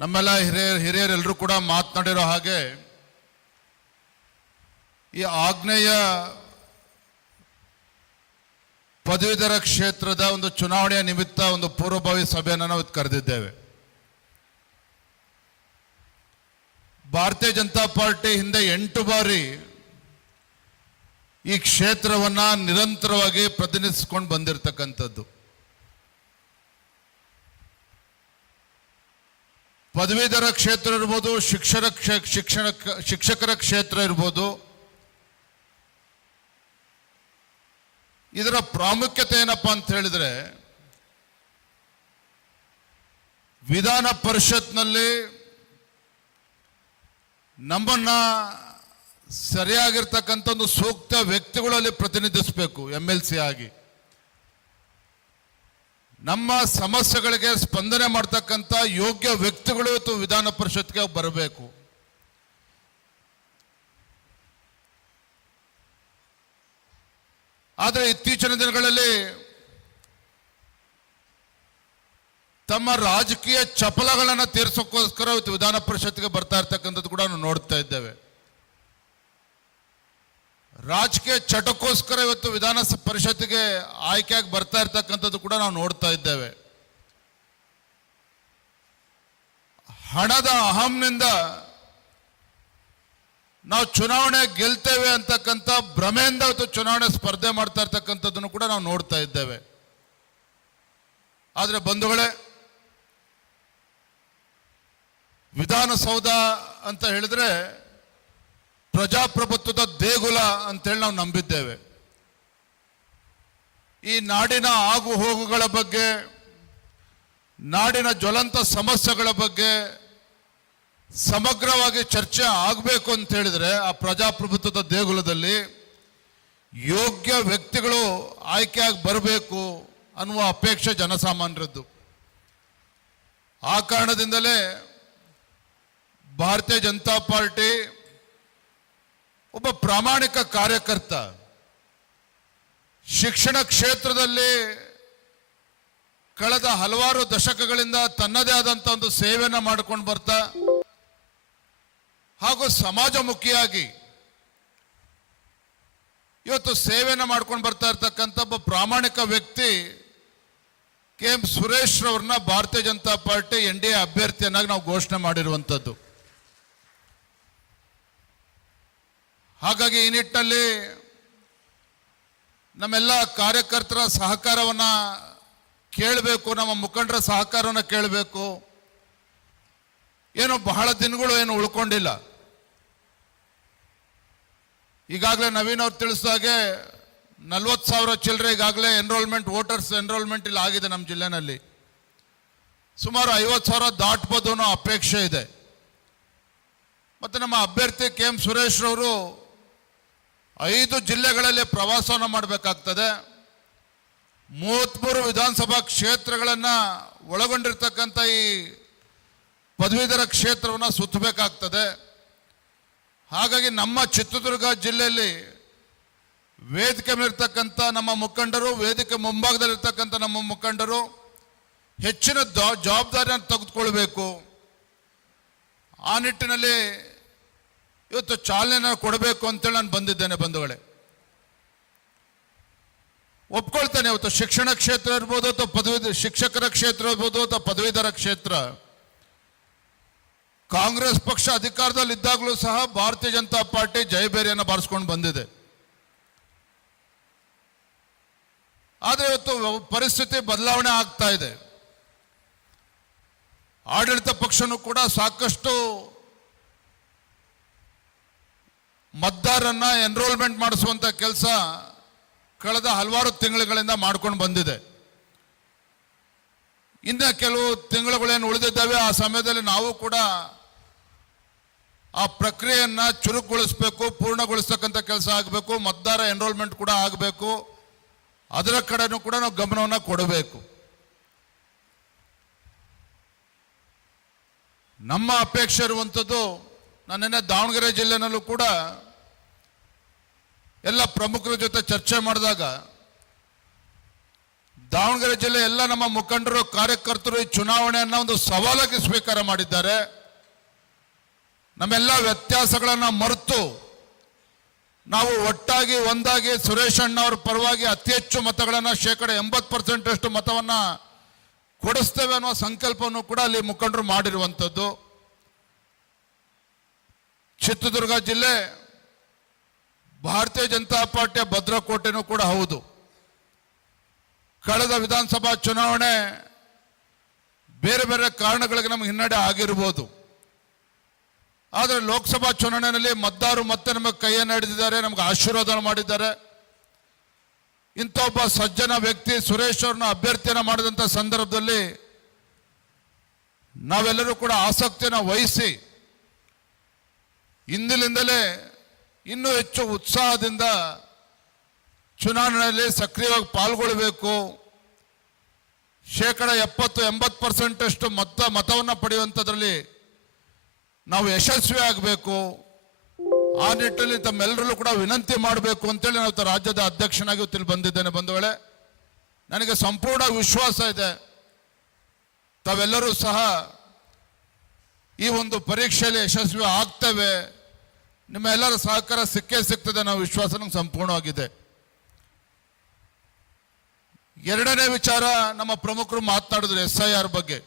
ನಮ್ಮೆಲ್ಲ ಹಿರಿಯರೆಲ್ಲರೂ ಕೂಡ ಮಾತನಾಡಿರೋ ಹಾಗೆ ಈ ಆಗ್ನೇಯ ಪದವೀಧರ ಕ್ಷೇತ್ರದ ಒಂದು ಚುನಾವಣೆಯ ನಿಮಿತ್ತ ಒಂದು ಪೂರ್ವಭಾವಿ ಸಭೆಯನ್ನು ನಾವು ಕರೆದಿದ್ದೇವೆ. ಭಾರತೀಯ ಜನತಾ ಪಾರ್ಟಿ ಹಿಂದೆ 8 ಬಾರಿ ಈ ಕ್ಷೇತ್ರವನ್ನ ನಿರಂತರವಾಗಿ ಪ್ರತಿನಿಧಿಸಿಕೊಂಡು ಬಂದಿರತಕ್ಕಂಥದ್ದು. ಪದವೀಧರ ಕ್ಷೇತ್ರ ಇರ್ಬೋದು, ಶಿಕ್ಷಕರ ಕ್ಷೇತ್ರ ಇರ್ಬೋದು. ಇದರ ಪ್ರಾಮುಖ್ಯತೆ ಏನಪ್ಪಾ ಅಂತ ಹೇಳಿದ್ರೆ, ವಿಧಾನ ಪರಿಷತ್ನಲ್ಲಿ ನಮ್ಮನ್ನ ಸರಿಯಾಗಿರ್ತಕ್ಕಂಥ ಒಂದು ಸೂಕ್ತ ವ್ಯಕ್ತಿಗಳಲ್ಲಿ ಪ್ರತಿನಿಧಿಸಬೇಕು. MLC ಆಗಿ ನಮ್ಮ ಸಮಸ್ಯೆಗಳಿಗೆ ಸ್ಪಂದನೆ ಮಾಡ್ತಕ್ಕಂಥ ಯೋಗ್ಯ ವ್ಯಕ್ತಿಗಳು ಇವತ್ತು ವಿಧಾನ ಪರಿಷತ್ಗೆ ಬರಬೇಕು. ಆದರೆ ಇತ್ತೀಚಿನ ದಿನಗಳಲ್ಲಿ ತಮ್ಮ ರಾಜಕೀಯ ಚಪಲಗಳನ್ನು ತೀರಿಸೋಕ್ಕೋಸ್ಕರ ಇವತ್ತು ವಿಧಾನ ಪರಿಷತ್ಗೆ ಬರ್ತಾ ಇರ್ತಕ್ಕಂಥದ್ದು ಕೂಡ ನಾವು ನೋಡ್ತಾ ಇದ್ದೇವೆ. ರಾಜಕೀಯ ಚಟಕ್ಕೋಸ್ಕರ ಇವತ್ತು ವಿಧಾನ ಪರಿಷತ್ಗೆ ಆಯ್ಕೆಯಾಗಿ ಬರ್ತಾ ಇರ್ತಕ್ಕಂಥದ್ದು ಕೂಡ ನಾವು ನೋಡ್ತಾ ಇದ್ದೇವೆ. ಹಣದ ಅಹಂನಿಂದ ನಾವು ಚುನಾವಣೆ ಗೆಲ್ತೇವೆ ಅಂತಕ್ಕಂಥ ಭ್ರಮೆಯಿಂದ ಇವತ್ತು ಚುನಾವಣೆ ಸ್ಪರ್ಧೆ ಮಾಡ್ತಾ ಇರ್ತಕ್ಕಂಥದ್ದನ್ನು ಕೂಡ ನಾವು ನೋಡ್ತಾ ಇದ್ದೇವೆ. ಆದರೆ ಬಂಧುಗಳೇ, ವಿಧಾನಸೌಧ ಅಂತ ಹೇಳಿದ್ರೆ ಪ್ರಜಾಪ್ರಭುತ್ವದ ದೇಗುಲ ಅಂತೇಳಿ ನಾವು ನಂಬಿದ್ದೇವೆ. ಈ ನಾಡಿನ ಆಗು ಹೋಗುಗಳ ಬಗ್ಗೆ, ನಾಡಿನ ಜ್ವಲಂತ ಸಮಸ್ಯೆಗಳ ಬಗ್ಗೆ ಸಮಗ್ರವಾಗಿ ಚರ್ಚೆ ಆಗಬೇಕು ಅಂತ ಹೇಳಿದ್ರೆ ಆ ಪ್ರಜಾಪ್ರಭುತ್ವದ ದೇಗುಲದಲ್ಲಿ ಯೋಗ್ಯ ವ್ಯಕ್ತಿಗಳು ಆಯ್ಕೆಯಾಗಿ ಬರಬೇಕು ಅನ್ನುವ ಅಪೇಕ್ಷೆ ಜನಸಾಮಾನ್ಯರದ್ದು. ಆ ಕಾರಣದಿಂದಲೇ ಭಾರತೀಯ ಜನತಾ ಪಾರ್ಟಿ ಒಬ್ಬ ಪ್ರಾಮಾಣಿಕ ಕಾರ್ಯಕರ್ತ, ಶಿಕ್ಷಣ ಕ್ಷೇತ್ರದಲ್ಲಿ ಕಳೆದ ಹಲವಾರು ದಶಕಗಳಿಂದ ತನ್ನದೇ ಆದಂಥ ಒಂದು ಸೇವೆಯನ್ನು ಮಾಡಿಕೊಂಡು ಬರ್ತಾ ಹಾಗೂ ಸಮಾಜಮುಖಿಯಾಗಿ ಇವತ್ತು ಸೇವೆಯನ್ನು ಮಾಡ್ಕೊಂಡು ಬರ್ತಾ ಇರ್ತಕ್ಕಂಥ ಒಬ್ಬ ಪ್ರಾಮಾಣಿಕ ವ್ಯಕ್ತಿ KM ಸುರೇಶ್ ರವರನ್ನ ಭಾರತೀಯ ಜನತಾ ಪಾರ್ಟಿ NDA ಅಭ್ಯರ್ಥಿಯನ್ನಾಗಿ ನಾವು ಘೋಷಣೆ ಮಾಡಿರುವಂಥದ್ದು. ಹಾಗಾಗಿ ಈ ನಿಟ್ಟಿನಲ್ಲಿ ನಮ್ಮೆಲ್ಲ ಕಾರ್ಯಕರ್ತರ ಸಹಕಾರವನ್ನ ಕೇಳಬೇಕು, ನಮ್ಮ ಮುಖಂಡರ ಸಹಕಾರವನ್ನು ಕೇಳಬೇಕು. ಏನು ಬಹಳ ದಿನಗಳು ಏನು ಉಳ್ಕೊಂಡಿಲ್ಲ. ಈಗಾಗಲೇ ನವೀನ್ ಅವ್ರು ತಿಳಿಸಿದಾಗೆ 40,000 ಚಿಲ್ಲರೆ ಈಗಾಗಲೇ ವೋಟರ್ಸ್ ಎನ್ರೋಲ್ಮೆಂಟ್ ಇಲ್ಲಿ ಆಗಿದೆ. ನಮ್ಮ ಜಿಲ್ಲೆನಲ್ಲಿ ಸುಮಾರು 50,000 ದಾಟ್ಬೋದು ಅನ್ನೋ ಅಪೇಕ್ಷೆ ಇದೆ. ಮತ್ತು ನಮ್ಮ ಅಭ್ಯರ್ಥಿ KM ಸುರೇಶ್ ರವರು 5 ಜಿಲ್ಲೆಗಳಲ್ಲಿ ಪ್ರವಾಸವನ್ನು ಮಾಡಬೇಕಾಗ್ತದೆ. 33 ವಿಧಾನಸಭಾ ಕ್ಷೇತ್ರಗಳನ್ನು ಒಳಗೊಂಡಿರ್ತಕ್ಕಂಥ ಈ ಪದವೀಧರ ಕ್ಷೇತ್ರವನ್ನು ಸುತ್ತಬೇಕಾಗ್ತದೆ. ಹಾಗಾಗಿ ನಮ್ಮ ಚಿತ್ರದುರ್ಗ ಜಿಲ್ಲೆಯಲ್ಲಿ ವೇದಿಕೆ ಮೇಲಿರ್ತಕ್ಕಂಥ ನಮ್ಮ ಮುಖಂಡರು, ವೇದಿಕೆ ಮುಂಭಾಗದಲ್ಲಿರ್ತಕ್ಕಂಥ ನಮ್ಮ ಮುಖಂಡರು ಹೆಚ್ಚಿನ ಜವಾಬ್ದಾರಿಯನ್ನು ತೆಗೆದುಕೊಳ್ಬೇಕು. ಆ ನಿಟ್ಟಿನಲ್ಲಿ ಇವತ್ತು ಚಾಲನೆ ಕೊಡಬೇಕು ಅಂತೇಳಿ ನಾನು ಬಂದಿದ್ದೇನೆ. ಬಂಧುಗಳೇ, ಒಪ್ಕೊಳ್ತೇನೆ, ಇವತ್ತು ಶಿಕ್ಷಣ ಕ್ಷೇತ್ರ ಇರ್ಬೋದು ಅಥವಾ ಶಿಕ್ಷಕರ ಕ್ಷೇತ್ರ ಇರ್ಬೋದು ಅಥವಾ ಪದವೀಧರ ಕ್ಷೇತ್ರ, ಕಾಂಗ್ರೆಸ್ ಪಕ್ಷ ಅಧಿಕಾರದಲ್ಲಿ ಇದ್ದಾಗಲೂ ಸಹ ಭಾರತೀಯ ಜನತಾ ಪಾರ್ಟಿ ಜಯಬೇರಿಯನ್ನು ಬಾರಿಸ್ಕೊಂಡು ಬಂದಿದೆ. ಆದರೆ ಇವತ್ತು ಪರಿಸ್ಥಿತಿ ಬದಲಾವಣೆ ಆಗ್ತಾ ಇದೆ. ಆಡಳಿತ ಪಕ್ಷನೂ ಕೂಡ ಸಾಕಷ್ಟು ಮತದಾರರನ್ನ ಎನ್ರೋಲ್ಮೆಂಟ್ ಮಾಡಿಸುವಂತ ಕೆಲಸ ಕಳೆದ ಹಲವಾರು ತಿಂಗಳುಗಳಿಂದ ಮಾಡ್ಕೊಂಡು ಬಂದಿದೆ. ಇನ್ನು ಕೆಲವು ತಿಂಗಳುಗಳೇನು ಉಳಿದಿದ್ದಾವೆ, ಆ ಸಮಯದಲ್ಲಿ ನಾವು ಕೂಡ ಆ ಪ್ರಕ್ರಿಯೆಯನ್ನ ಚುರುಕುಗೊಳಿಸಬೇಕು, ಪೂರ್ಣಗೊಳಿಸ್ತಕ್ಕಂಥ ಕೆಲಸ ಆಗಬೇಕು, ಮತದಾರ ಎನ್ರೋಲ್ಮೆಂಟ್ ಕೂಡ ಆಗಬೇಕು. ಅದರ ಕಡೆನೂ ಕೂಡ ನಾವು ಗಮನವನ್ನು ಕೊಡಬೇಕು. ನಮ್ಮ ಅಪೇಕ್ಷೆ ಇರುವಂಥದ್ದು, ನಾನು ದಾವಣಗೆರೆ ಜಿಲ್ಲೆನಲ್ಲೂ ಕೂಡ ಎಲ್ಲ ಪ್ರಮುಖರ ಜೊತೆ ಚರ್ಚೆ ಮಾಡಿದಾಗ ದಾವಣಗೆರೆ ಜಿಲ್ಲೆ ಎಲ್ಲ ನಮ್ಮ ಮುಖಂಡರು ಕಾರ್ಯಕರ್ತರು ಈ ಚುನಾವಣೆಯನ್ನ ಒಂದು ಸವಾಲಾಗಿ ಸ್ವೀಕಾರ ಮಾಡಿದ್ದಾರೆ. ನಮ್ಮೆಲ್ಲ ವ್ಯತ್ಯಾಸಗಳನ್ನ ಮರೆತು ನಾವು ಒಟ್ಟಾಗಿ ಒಂದಾಗಿ ಸುರೇಶ್ ಅಣ್ಣವರ ಪರವಾಗಿ ಅತಿ ಹೆಚ್ಚು ಮತಗಳನ್ನ 80% ಅಷ್ಟು ಮತವನ್ನ ಕೊಡಿಸ್ತೇವೆ ಅನ್ನುವ ಸಂಕಲ್ಪವನ್ನು ಕೂಡ ಅಲ್ಲಿ ಮುಖಂಡರು ಮಾಡಿರುವಂಥದ್ದು. ಚಿತ್ರದುರ್ಗ ಜಿಲ್ಲೆ ಭಾರತೀಯ ಜನತಾ ಪಾರ್ಟಿಯ ಭದ್ರಕೋಟೆನೂ ಕೂಡ ಹೌದು. ಕಳೆದ ವಿಧಾನಸಭಾ ಚುನಾವಣೆ ಬೇರೆ ಬೇರೆ ಕಾರಣಗಳಿಗೆ ನಮಗೆ ಹಿನ್ನಡೆ ಆಗಿರಬಹುದು. ಆದರೆ ಲೋಕಸಭಾ ಚುನಾವಣೆಯಲ್ಲಿ ಮತದಾರರು ಮತ್ತೆ ನಮಗೆ ಕೈಯನ್ನು ಹಿಡಿದಿದ್ದಾರೆ, ನಮಗೆ ಆಶೀರ್ವಾದ ಮಾಡಿದ್ದಾರೆ. ಇಂಥ ಒಬ್ಬ ಸಜ್ಜನ ವ್ಯಕ್ತಿ ಸುರೇಶ್ ಅವ್ರನ್ನ ಅಭ್ಯರ್ಥಿಯನ್ನ ಮಾಡಿದಂಥ ಸಂದರ್ಭದಲ್ಲಿ ನಾವೆಲ್ಲರೂ ಕೂಡ ಆಸಕ್ತಿಯನ್ನು ವಹಿಸಿ ಇಂದಿನಿಂದಲೇ ಇನ್ನೂ ಹೆಚ್ಚು ಉತ್ಸಾಹದಿಂದ ಚುನಾವಣೆಯಲ್ಲಿ ಸಕ್ರಿಯವಾಗಿ ಪಾಲ್ಗೊಳ್ಳಬೇಕು. 70-80% ಅಷ್ಟು ಮತವನ್ನು ಪಡೆಯುವಂಥದ್ರಲ್ಲಿ ನಾವು ಯಶಸ್ವಿ ಆಗಬೇಕು. ಆ ನಿಟ್ಟಿನಲ್ಲಿ ತಮ್ಮೆಲ್ಲರಲ್ಲೂ ಕೂಡ ವಿನಂತಿ ಮಾಡಬೇಕು ಅಂತೇಳಿ ನಾವು ರಾಜ್ಯದ ಅಧ್ಯಕ್ಷನಾಗಿ ಇಲ್ಲಿ ಬಂದಿದ್ದೇನೆ. ಬಂಧುಗಳೇ, ನನಗೆ ಸಂಪೂರ್ಣ ವಿಶ್ವಾಸ ಇದೆ ತಾವೆಲ್ಲರೂ ಸಹ ಈ ಒಂದು ಪರೀಕ್ಷೆಯಲ್ಲಿ ಯಶಸ್ವಿ ಆಗ್ತೇವೆ. ನಿಮ್ಮ ಎಲ್ಲರ ಸಹಕಾರ ಸಿಗ್ತದೆ ಅನ್ನೋ ವಿಶ್ವಾಸ ನಂಗೆ ಸಂಪೂರ್ಣವಾಗಿದೆ. ಎರಡನೇ ವಿಚಾರ, ನಮ್ಮ ಪ್ರಮುಖರು ಮಾತನಾಡಿದ್ರು SIR ಬಗ್ಗೆ.